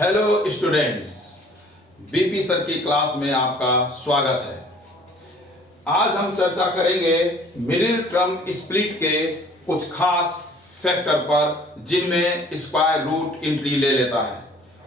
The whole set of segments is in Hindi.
हेलो स्टूडेंट्स, बीपी सर की क्लास में आपका स्वागत है। आज हम चर्चा करेंगे मिडिल टर्म स्प्लिट के कुछ खास फैक्टर पर जिनमें स्क्वायर रूट एंट्री ले लेता है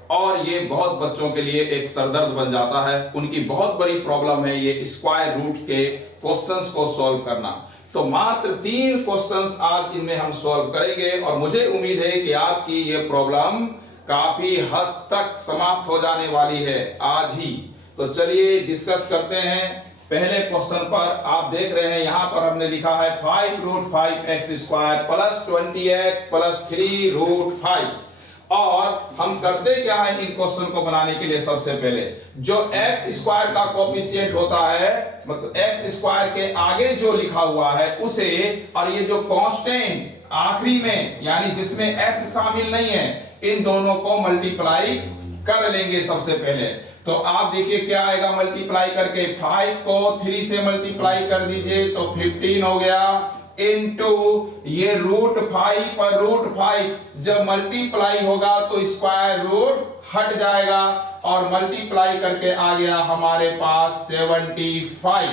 और ये बहुत बच्चों के लिए एक सरदर्द बन जाता है। उनकी बहुत बड़ी प्रॉब्लम है ये स्क्वायर रूट के क्वेश्चंस को सॉल्व करना। तो मात्र 3 क्वेश्चंस आज इनमें हम सॉल्व करेंगे और मुझे उम्मीद है कि आपकी ये प्रॉब्लम काफी हद तक समाप्त हो जाने वाली है आज ही। तो चलिए डिस्कस करते हैं। पहले क्वेश्चन पर आप देख रहे हैं, यहां पर हमने लिखा है 5√5x² प्लस 20x प्लस 3√5। और हम करते क्या है इन क्वेश्चन को बनाने के लिए, सबसे पहले जो x² का कोफिशिएंट होता है, मतलब x² के आगे जो लिखा हुआ है उसे, और ये जो कांस्टेंट आखिरी में यानी जिसमें x शामिल नहीं है, इन दोनों को मल्टीप्लाई कर लेंगे सबसे पहले। तो आप देखिए क्या आएगा मल्टीप्लाई करके, 5 को 3 से मल्टीप्लाई कर दीजिए तो 15 हो गया, इनटू ये √5 पर √5 जब मल्टीप्लाई होगा तो स्क्वायर रूट हट जाएगा और मल्टीप्लाई करके आ गया हमारे पास 75।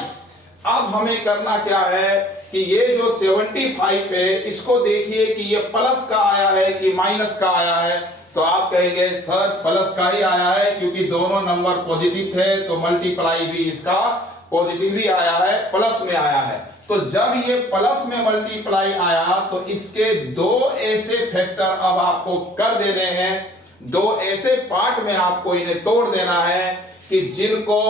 अब हमें करना क्या है कि ये जो 75 है इसको देखिए कि ये प्लस का आया है कि माइनस का आया है। तो आप कहेंगे सर प्लस का ही आया है क्योंकि दोनों नंबर पॉजिटिव थे, तो मल्टीप्लाई भी इसका पॉजिटिव ही आया है, प्लस में आया है। तो जब ये प्लस में मल्टीप्लाई आया तो इसके 2 ऐसे फैक्टर अब आपको कर देने हैं, 2 ऐसे पार्ट में आपको इन्हें तोड़ देना है कि जिनको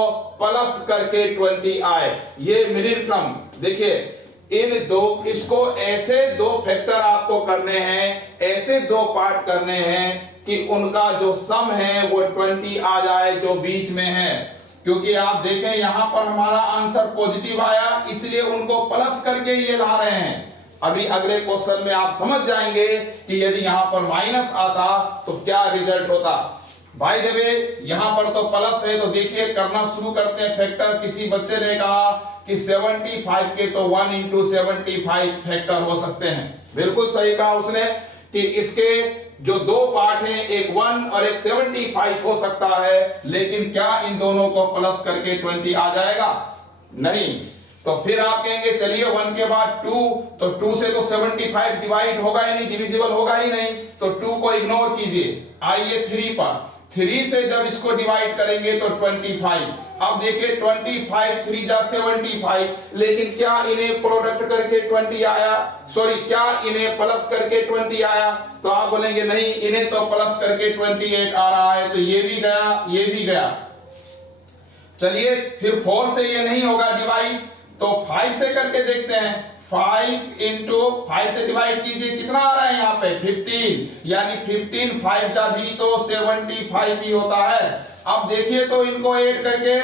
प्लस करके 20 आए। ये मिडिल टर्म देखिए, इन दो इसको ऐसे 2 फैक्टर आपको करने हैं, ऐसे 2 पार्ट करने हैं कि उनका जो सम है वो 20 आ जाए जो बीच में है। क्योंकि आप देखें यहां पर हमारा आंसर पॉजिटिव आया, इसलिए उनको प्लस करके ये ला रहे हैं। अभी अगले क्वेश्चन में आप समझ जाएंगे कि यदि यहां पर माइनस आता तो क्या रिजल्ट होता। भाई द वे यहां पर तो प्लस है, तो देखिए करना शुरू करते हैं फैक्टर। किसी बच्चे ने कहा कि 75 के तो 1 × 75 फैक्टर हो सकते हैं। बिल्कुल सही कहा उसने कि इसके जो 2 पार्ट हैं, एक 1 और एक 75 हो सकता है, लेकिन क्या इन दोनों को प्लस करके 20 आ जाएगा? नहीं। तो फिर आप कहेंगे चलिए 1 के बाद 2, तो 2 से तो 75 डिवाइड होगा ही नहीं, डिविजिबल होगा ही नहीं, तो 2 को इग्नोर कीजिए। आइए 3 पर, 3 से जब इसको डिवाइड करेंगे तो 25। अब देखिए 25 3 जा 75, लेकिन क्या इन्हें प्रोडक्ट करके 20 आया, सॉरी क्या इन्हें प्लस करके 20 आया? तो आप बोलेंगे नहीं, इन्हें तो प्लस करके 28 आ रहा है, तो ये भी गया, ये भी गया। चलिए फिर 4 से ये नहीं होगा डिवाइड, तो 5 से करके देखते हैं। 5 × 5 से डिवाइड कीजिए, कितना आ रहा है यहाँ पे 15, यानी 15 5 जा भी तो 75 भी होता है। अब देखिए तो इनको ऐड करके,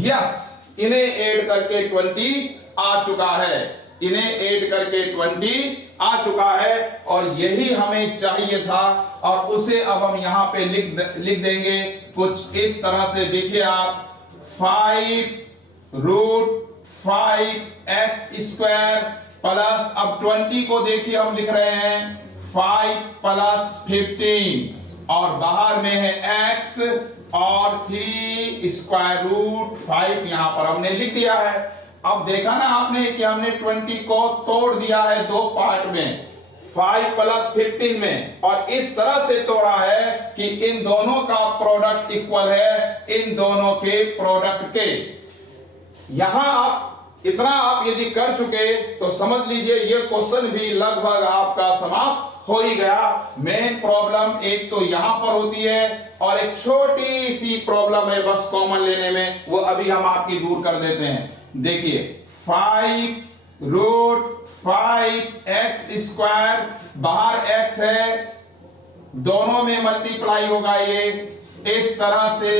यस इन्हें ऐड करके 20 आ चुका है, इन्हें ऐड करके 20 आ चुका है, और यही हमें चाहिए था। और उसे अब हम यहाँ पे लिख देंगे कुछ इस तरह से। देखिए आप 5√5x² प्लस, अब 20 को देखिए हम लिख रहे हैं 5 + 15 और बाहर में है x और 3√5 यहां पर हमने लिख दिया है। अब देखा ना आपने कि हमने 20 को तोड़ दिया है 2 पार्ट में, 5 + 15 में, और इस तरह से तोड़ा है कि इन दोनों का प्रोडक्ट इक्वल है इन दोनों के प्रोडक्ट के। यहां आप इतना आप यदि कर चुके तो समझ लीजिए ये क्वेश्चन भी लगभग आपका समाप्त हो ही गया। मेन प्रॉब्लम एक तो यहां पर होती है और एक छोटी सी प्रॉब्लम है बस कॉमन लेने में, वो अभी हम आपकी दूर कर देते हैं। देखिए 5√5x², बाहर x है, दोनों में मल्टीप्लाई होगा ये इस तरह से,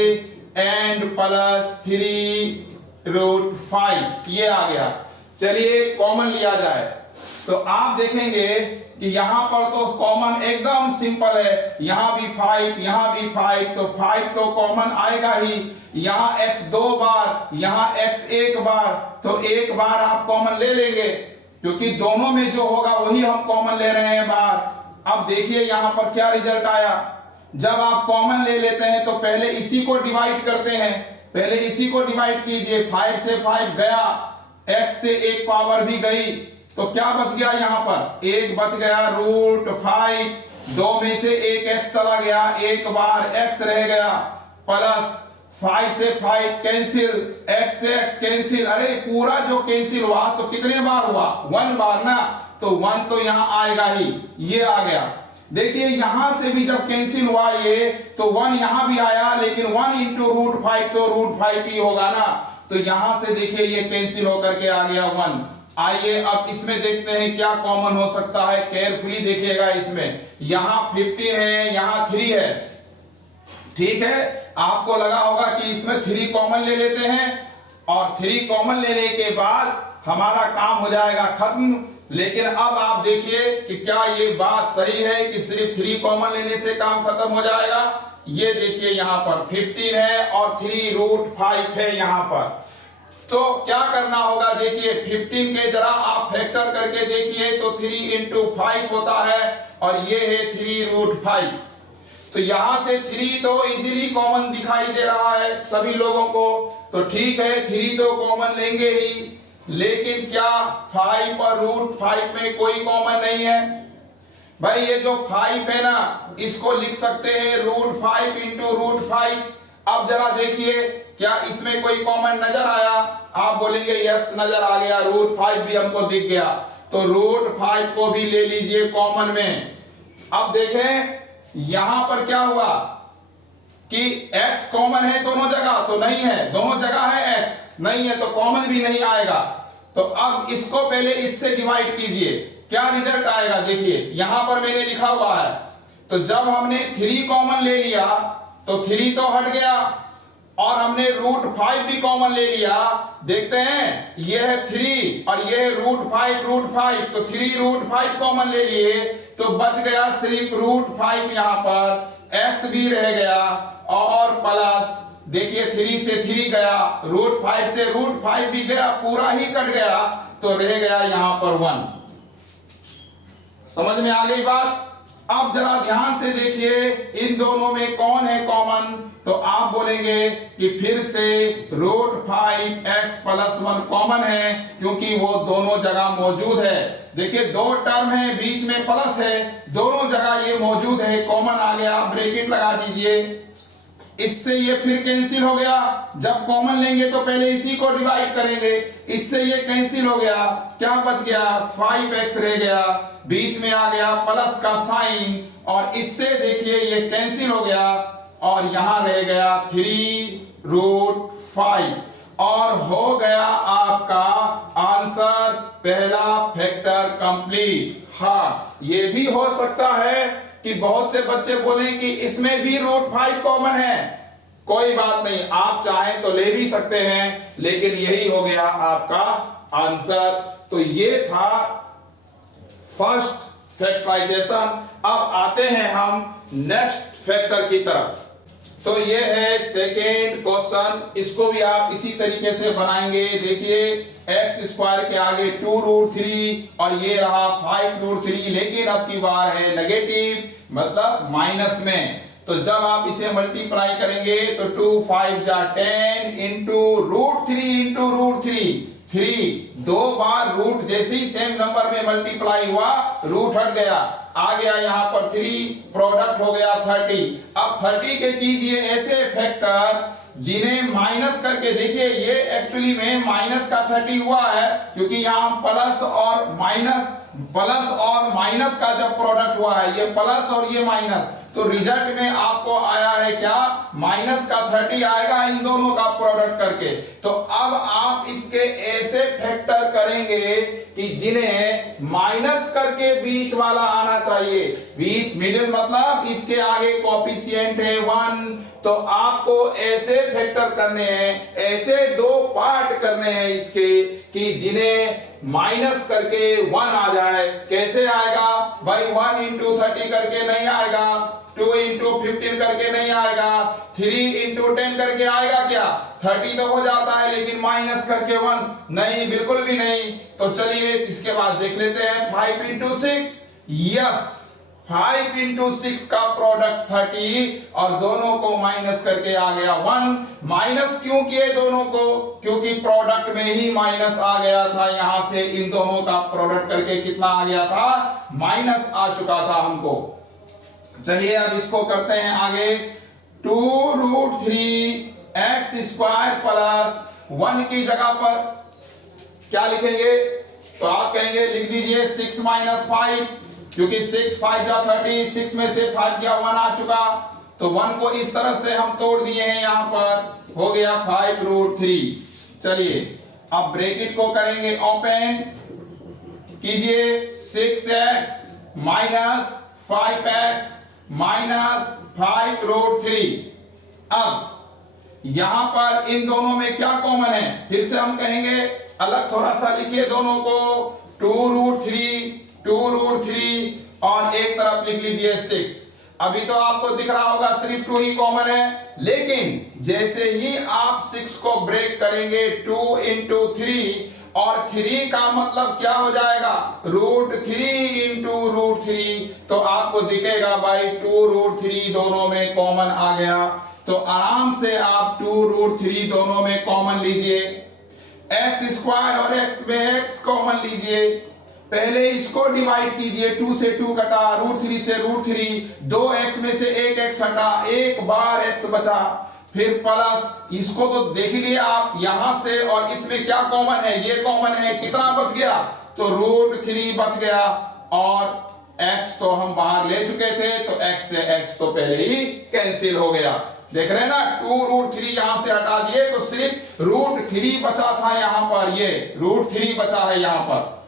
एंड प्लस 3√5 ये आ गया। चलिए कॉमन लिया जाए तो आप देखेंगे कि यहां पर तो कॉमन एकदम सिंपल है, यहां भी 5 यहां भी 5, तो 5 तो कॉमन आएगा ही। यहां x 2 बार, यहां x 1 बार, तो 1 बार आप कॉमन ले लेंगे क्योंकि दोनों में जो होगा वही हम कॉमन ले रहे हैं बाहर। अब देखिए यहां पर क्या रिजल्ट आया, जब आप कॉमन ले लेते हैं तो पहले इसी को डिवाइड करते हैं, पहले इसी को डिवाइड कीजिए। 5 से 5 गया, x से एक पावर भी गई, तो क्या बच गया यहां पर? एक बच गया √5, 2 में से एक x चला गया, एक बार x रह गया, प्लस 5 से 5 कैंसिल, x से x कैंसिल। अरे पूरा जो कैंसिल हुआ तो कितने बार हुआ? 1 बार ना, तो 1 तो यहां आएगा ही, ये आ गया। देखिए यहां से भी जब कैंसिल हुआ ये, तो 1 यहां भी आया, लेकिन 1 इंटू √5 तो √5 ही होगा ना, तो यहां से देखिए ये कैंसिल होकर के आ गया 1। आइए अब इसमें देखते हैं क्या कॉमन हो सकता है, केयरफुली देखिएगा। इसमें यहां 15 है, यहां 3 है, ठीक है। आपको लगा होगा कि इसमें 3 कॉमन ले लेते हैं, और 3 कॉमन लेने के बाद हमारा काम हो जाएगा खत्म। लेकिन अब आप देखिए कि क्या ये बात सही है कि सिर्फ 3 कॉमन लेने से काम खत्म हो जाएगा? ये देखिए यहां पर 15 है और 3√5 है यहां पर, तो क्या करना होगा? देखिए 15 के जरा आप फैक्टर करके देखिए, तो 3 इंटू 5 होता है, और ये है 3√5। तो यहां से 3 तो इजीली कॉमन दिखाई दे रहा है सभी लोगों को, तो ठीक है 3 तो कॉमन लेंगे ही, लेकिन क्या 5 और √5 में कोई कॉमन नहीं है? भाई ये जो 5 है ना, इसको लिख सकते हैं √5 इंटू √5। अब जरा देखिए क्या इसमें कोई कॉमन नजर आया? आप बोलेंगे यस नजर आ गया, √5 भी हमको दिख गया, तो √5 को भी ले लीजिए कॉमन में। अब देखें यहां पर क्या हुआ कि x कॉमन है दोनों जगह, तो नहीं है, दोनों जगह है x नहीं है, तो कॉमन भी नहीं आएगा। तो अब इसको पहले इससे डिवाइड कीजिए, क्या रिजल्ट आएगा? देखिए यहां पर मैंने लिखा हुआ है, तो जब हमने 3 कॉमन ले लिया तो 3 तो हट गया, और हमने √5 भी कॉमन ले लिया। देखते हैं ये है 3 और ये है √5, तो 3√5 कॉमन ले लिए, तो बच गया सिर्फ √5 यहां पर, x भी रह गया, और प्लस देखिए 3 से 3 गया, √5 से √5 भी गया, पूरा ही कट गया, तो रह गया यहां पर 1। समझ में आ गई बात? अब जरा ध्यान से देखिए इन दोनों में कौन है कॉमन, तो आप बोलेंगे कि फिर से √5x + 1 कॉमन है, क्योंकि वो दोनों जगह मौजूद है। देखिए 2 टर्म है, बीच में प्लस है, दोनों जगह ये मौजूद है, कॉमन आ गया, ब्रैकेट लगा दीजिए। इससे ये फिर कैंसिल हो गया, जब कॉमन लेंगे तो पहले इसी को डिवाइड करेंगे, इससे ये कैंसिल हो गया, क्या बच गया? 5x रह गया, बीच में आ गया प्लस का साइन, और इससे देखिए ये कैंसिल हो गया, और यहां रह गया 3√5, और हो गया आपका आंसर पहला फैक्टर कंप्लीट। हाँ ये भी हो सकता है कि बहुत से बच्चे बोलें कि इसमें भी √5 कॉमन है, कोई बात नहीं, आप चाहें तो ले भी सकते हैं, लेकिन यही हो गया आपका आंसर। तो ये था फर्स्ट फैक्टराइजेशन। अब आते हैं हम नेक्स्ट फैक्टर की तरफ। तो ये है सेकेंड क्वेश्चन, इसको भी आप इसी तरीके से बनाएंगे। देखिए x² के आगे 2√3 और ये रहा 5√3, लेकिन अब की बार है नेगेटिव, मतलब माइनस में। तो जब आप इसे मल्टीप्लाई करेंगे तो 2 5 जा 10 इंटू √3 3 2 बार रूट, जैसे ही सेम नंबर में मल्टीप्लाई हुआ रूट हट गया, आ गया यहाँ पर 3, प्रोडक्ट हो गया 30। अब 30 के कीजिए ऐसे फैक्टर जिन्हें माइनस करके, देखिए ये एक्चुअली में माइनस का 30 हुआ है, क्योंकि यहाँ प्लस और माइनस का जब प्रोडक्ट हुआ है, ये प्लस और ये माइनस, तो रिजल्ट में आपको आया है क्या? माइनस का 30 आएगा इन दोनों का प्रोडक्ट करके। तो अब आप इसके ऐसे फैक्टर करेंगे कि जिन्हें माइनस करके बीच वाला आना चाहिए, बीच मिडिल मतलब इसके आगे कोएफिशिएंट है 1, तो आपको ऐसे फैक्टर करने हैं, ऐसे 2 पार्ट करने हैं इसके कि जिन्हें माइनस करके 1 आ जाए। कैसे आएगा भाई? 1 इंटू 30 करके नहीं आएगा, 2 इंटू 15 करके नहीं आएगा, 3 इंटू 10 करके आएगा क्या? 30 तो हो जाता है, लेकिन माइनस करके 1 नहीं, बिल्कुल भी नहीं। तो चलिए इसके बाद देख लेते हैं 5 इंटू 6, यस 5 इंटू 6 का प्रोडक्ट 30 और दोनों को माइनस करके आ गया 1। माइनस क्यों किए दोनों को? क्योंकि प्रोडक्ट में ही माइनस आ गया था, यहां से इन दोनों का प्रोडक्ट करके कितना आ गया था? माइनस आ चुका था हमको। चलिए अब इसको करते हैं आगे। 2√3 x² प्लस 1 की जगह पर क्या लिखेंगे? तो आप कहेंगे लिख दीजिए 6 माइनस 5, क्योंकि 6 5 जा 30, 6 में से 5 गया 1 आ चुका, तो 1 को इस तरह से हम तोड़ दिए हैं, यहां पर हो गया 5√3। चलिए अब ब्रैकेट को करेंगे ओपन, कीजिए 6x माइनस 5x माइनस 5√3। अब यहां पर इन दोनों में क्या कॉमन है? फिर से हम कहेंगे, अलग थोड़ा सा लिखिए दोनों को, 2√3 और एक तरफ लिख लीजिए 6। अभी तो आपको दिख रहा होगा सिर्फ 2 ही कॉमन है, लेकिन जैसे ही आप 6 को ब्रेक करेंगे 2 इंटू 3 और 3 का मतलब क्या हो जाएगा? √3 इंटू √3, तो आपको दिखेगा भाई 2√3 दोनों में कॉमन आ गया। तो आराम से आप 2√3 दोनों में कॉमन लीजिए, x² और x में x कॉमन लीजिए। पहले इसको डिवाइड कीजिए, 2 से 2 कटा, √3 से √3, 2x में से 1x हटा, एक बार x बचा, फिर प्लस, इसको तो देख लिए आप, यहां से और इसमें क्या कॉमन है? ये कॉमन है, कितना बच गया? तो √3 बच गया, और x तो हम बाहर ले चुके थे, तो x से x तो पहले ही कैंसिल हो गया। देख रहे हैं ना, 2√3 यहां से हटा दिए तो सिर्फ √3 बचा था, यहां पर ये √3 बचा है यहां पर।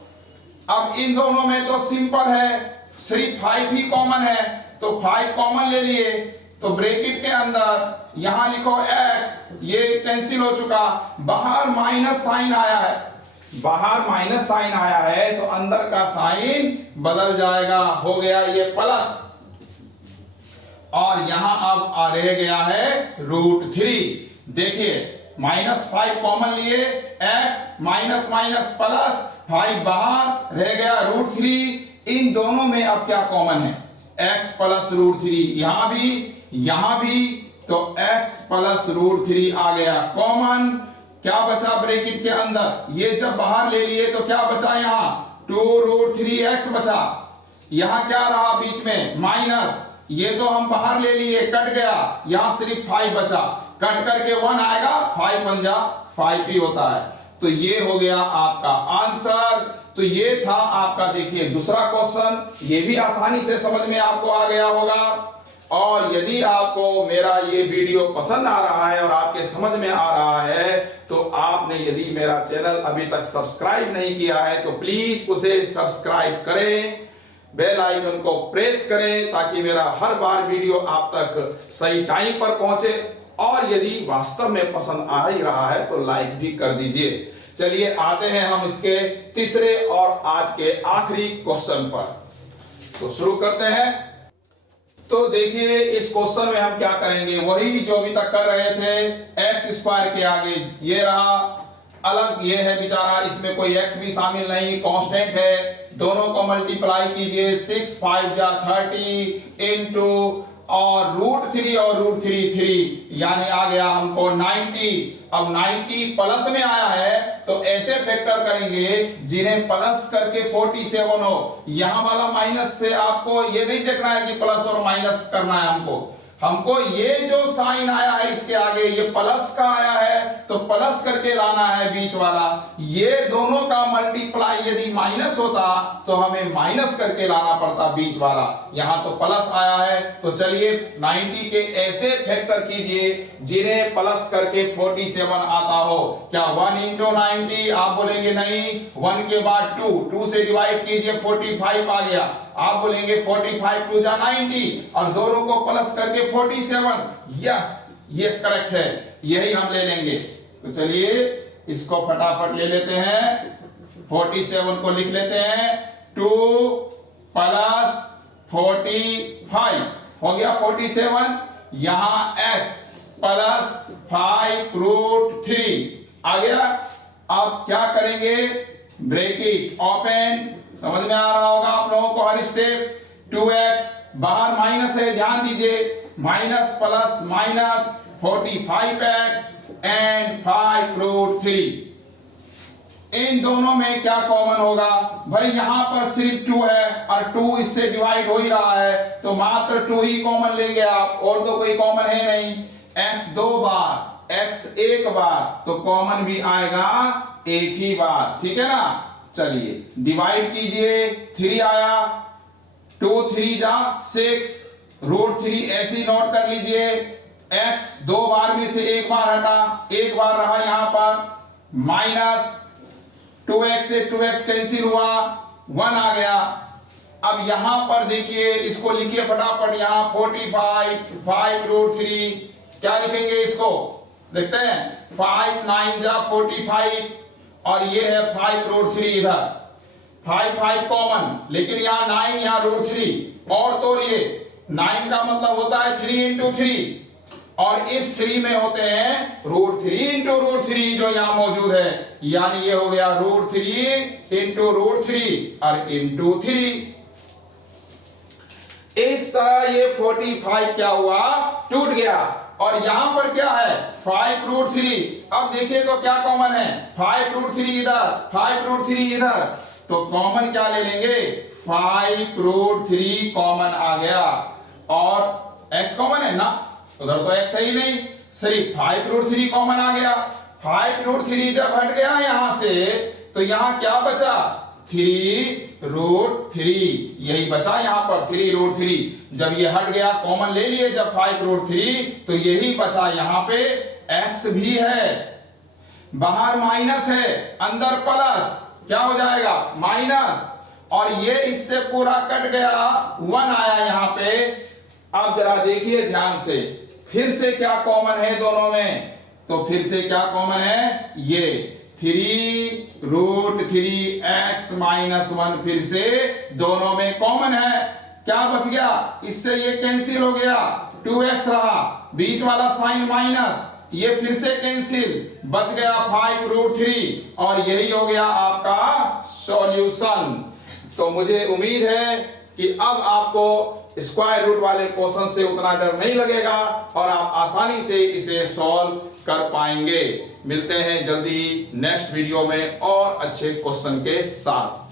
अब इन दोनों में तो सिंपल है, सिर्फ 5 ही कॉमन है, तो 5 कॉमन ले लिए, तो ब्रैकेट के अंदर यहां लिखो x, ये कैंसिल हो चुका, बाहर माइनस साइन आया है, बाहर माइनस साइन आया है, तो अंदर का साइन बदल जाएगा, हो गया ये प्लस, और यहां अब रह गया है √3। देखिए -5 कॉमन लिए, x माइनस माइनस प्लस, 5 बाहर रह गया √3। इन दोनों में अब क्या कॉमन है? x प्लस √3, यहां भी, तो x प्लस √3 आ गया कॉमन। क्या बचा ब्रैकेट के अंदर? ये जब बाहर ले लिए तो क्या बचा? यहां 2√3x बचा, यहां क्या रहा बीच में? माइनस, ये तो हम बाहर ले लिए, कट गया, यहां सिर्फ 5 बचा, कट करके 1 आएगा, 5 बन जा 5 ही होता है। तो ये हो गया आपका आंसर। तो ये था आपका, देखिए दूसरा क्वेश्चन, ये भी आसानी से समझ में आपको आ गया होगा। और यदि आपको मेरा ये वीडियो पसंद आ रहा है और आपके समझ में आ रहा है, तो आपने यदि मेरा चैनल अभी तक सब्सक्राइब नहीं किया है तो प्लीज उसे सब्सक्राइब करें, बेल आइकन को प्रेस करें, ताकि मेरा हर बार वीडियो आप तक सही टाइम पर पहुंचे। और यदि वास्तव में पसंद आ ही रहा है तो लाइक भी कर दीजिए। चलिए आते हैं हम इसके तीसरे और आज के आखिरी क्वेश्चन पर, तो शुरू करते हैं। तो देखिए इस क्वेश्चन में हम क्या करेंगे, वही जो अभी तक कर रहे थे, x² के आगे ये रहा, अलग ये है बेचारा, इसमें कोई x भी शामिल नहीं, कांस्टेंट है, दोनों को मल्टीप्लाई कीजिए, 6 5 जा 30 इंटू और √3 और √3 यानी आ गया हमको 90। अब 90 प्लस में आया है तो ऐसे फैक्टर करेंगे जिन्हें प्लस करके 47 हो। यहां वाला माइनस से आपको ये नहीं देखना है कि प्लस और माइनस करना है, हमको ये जो साइन आया है इसके आगे, ये प्लस का आया है तो प्लस करके लाना है बीच वाला। ये दोनों का मल्टीप्लाई यदि माइनस होता तो हमें माइनस करके लाना पड़ता बीच वाला, यहां तो प्लस आया है। तो चलिए 90 के ऐसे फैक्टर कीजिए जिन्हें प्लस करके 47 आता हो। क्या 1 इंटू 90? आप बोलेंगे नहीं, 1 के बाद 2 से डिवाइड कीजिए, 45 आ गया। आप बोलेंगे 45 2 जा 90 और दोनों को प्लस करके 47। यस, ये करेक्ट है, यही हम ले लेंगे। तो चलिए इसको फटाफट ले लेते हैं, 47 को लिख लेते हैं, 2 प्लस 45 हो गया 47, यहां x प्लस 5√3 आ गया। अब क्या करेंगे, ब्रैकेट ओपन, समझ में आ रहा होगा आप लोगों को हर स्टेप, 2x, बाहर माइनस है, ध्यान दीजिए, minus plus minus 45x and 5√3। इन दोनों में क्या कॉमन होगा भाई? यहां पर सिर्फ 2 है और 2 इससे डिवाइड हो ही रहा है, तो मात्र 2 ही कॉमन लेंगे आप, और तो कोई कॉमन है नहीं। x 2 बार, x 1 बार, तो कॉमन भी आएगा एक ही बार, ठीक है ना। चलिए डिवाइड कीजिए, 3 आया, 2 3 जा 6, √3 ऐसे ही नोट कर लीजिए। x 2 बार में से एक बार हटा, एक बार रहा यहां पर, माइनस 2x से 2x कैंसिल हुआ, 1 आ गया। अब यहां पर देखिए, इसको लिखिए फटाफट, यहां 45 5√3, क्या लिखेंगे इसको? देखते हैं, 5 9 जा 45 और ये है 5√3, इधर 5 5 कॉमन, लेकिन यहां 9 यहां √3 और तोड़िए, 9 का मतलब होता है 3 इंटू 3 और इस 3 में होते हैं √3 इंटू √3 जो यहां मौजूद है, यानी ये हो गया √3 इंटू √3 और इंटू 3। इस तरह ये 45 क्या हुआ? टूट गया। और यहां पर क्या है? 5√3। अब देखिए तो क्या कॉमन है? 5√3 इधर, 5√3 इधर, तो कॉमन क्या ले लेंगे? 5√3 कॉमन आ गया, और x कॉमन है ना, उधर तो x है ही नहीं, सिर्फ 5√3 कॉमन आ गया। 5√3 जब हट गया यहां से, तो यहां क्या बचा? 3√3, यही बचा यहां पर 3√3। जब ये हट गया, कॉमन ले लिए जब 5√3, तो यही बचा, यहां पे x भी है, बाहर माइनस है, अंदर प्लस, क्या हो जाएगा? माइनस, और ये इससे पूरा कट गया, 1 आया यहां पे। अब जरा देखिए ध्यान से, फिर से क्या कॉमन है दोनों में? तो फिर से क्या कॉमन है? ये 3√3x - 1 फिर से दोनों में कॉमन है। क्या बच गया? इससे ये कैंसिल हो गया, 2x रहा, बीच वाला साइन माइनस, ये फिर से कैंसिल, बच गया 5√3, और यही हो गया आपका सॉल्यूशन। तो मुझे उम्मीद है कि अब आपको स्क्वायर रूट वाले क्वेश्चन से उतना डर नहीं लगेगा और आप आसानी से इसे सॉल्व कर पाएंगे। मिलते हैं जल्दी नेक्स्ट वीडियो में और अच्छे क्वेश्चन के साथ।